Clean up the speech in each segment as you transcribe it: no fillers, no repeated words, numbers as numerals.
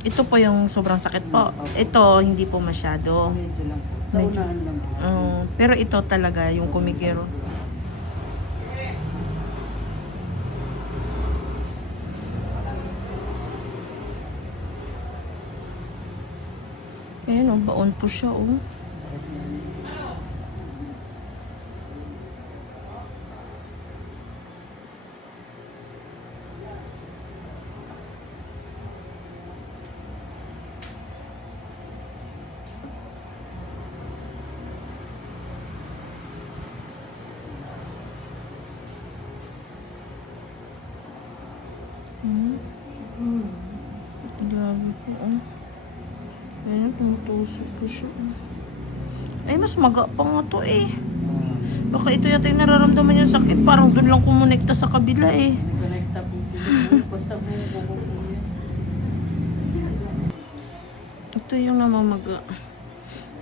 Ito po yung sobrang sakit po. Ito, hindi po masyado. Medyo lang po. Sa Medyo. unahan lang po. Pero ito talaga, yung kumikiro. Ayan, oh, baon po siya, oh. Sakit na yun. Grabe po, oh. Ayan, tumutusok po siya. Ay, mas maga pa nga to, eh. Baka ito yata yung nararamdaman yung sakit. Parang doon lang kumonekta sa kabila, eh. Connecta po sila. Basta po po yan. Ito yung namamaga.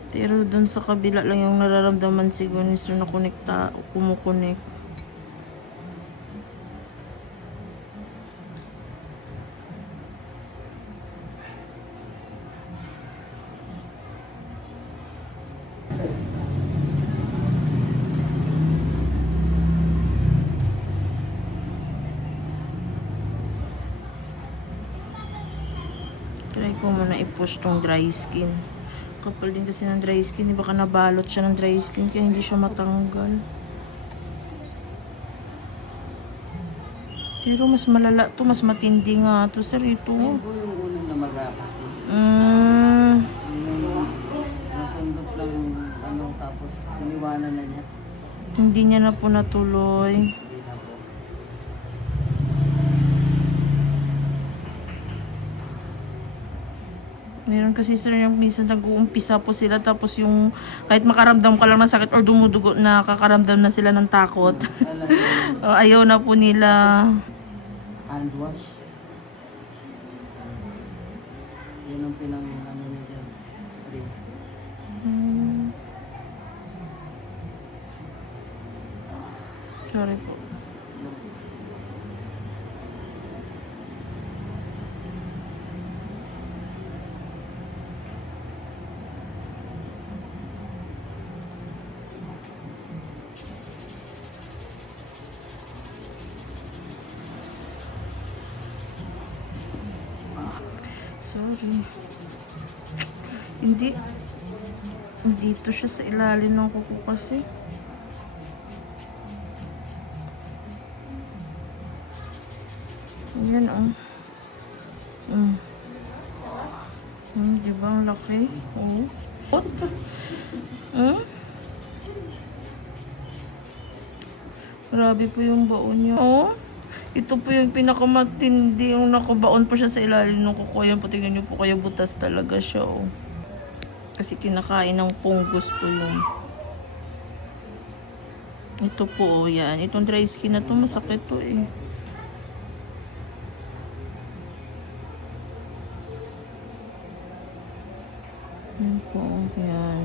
Pero doon sa kabila lang yung nararamdaman siguro na konekta o kumukonek. Try ko muna i-push tong dry skin. Kapal din kasi ng dry skin. Baka nabalot siya ng dry skin kaya hindi siya matanggal. Pero mas malala to. Mas matindi nga to. Sir, ito. Ayun po yung unang na magapas. Mm, Yung nasundot lang ano tapos iniwanan na niya. hindi niya na po natuloy. Hindi na po. Meron kasi sir yung minsan nag-uumpisa po sila tapos yung kahit makaramdam ka lang ng sakit or dumudugo na kakaramdam na sila ng takot. Alam mo, O, ayaw na po nila. hand wash. Yun ang pinang ano niya dyan. Spray. Hmm. Sorry po. Sorry. Hindi. Dito siya sa ilalim ng kuko kasi. Ayan, oh. Diba ang laki? Oh. What? Grabe po yung baon niya. Oh. Ito po yung pinakamatindi. Yung nakabaon po siya sa ilalim ng kuko. Yan po, tingnan niyo po kaya butas talaga siya, oh. Kasi kinakain ng punggos po yun. Ito po, oh, yan. Itong dry skin na to, masakit to, eh. Yan po, yan.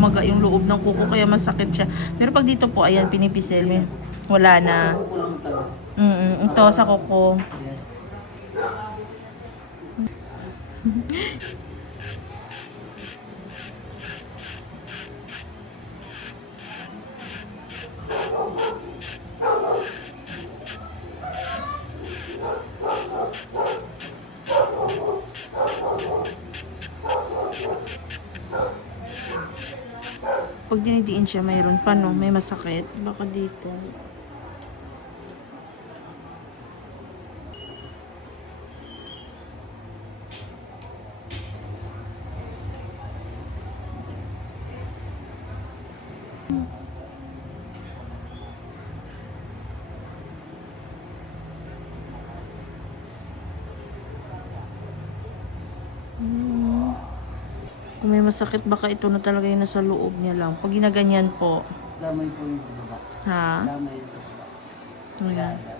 Maga yung loob ng kuko kaya masakit siya. Pero pag dito po, ayan, pinipisil. Wala na. Kulang talaga. Ito sa kuko. Yes. Pag dinidiin siya, mayroon pa, no? May masakit. Baka dito. Kung may masakit, baka ito na talaga yung nasa loob niya lang. Pag ginaganyan po, damay po yung sa baba. Ha? Damay yung sa baba. Ayan. Kaya,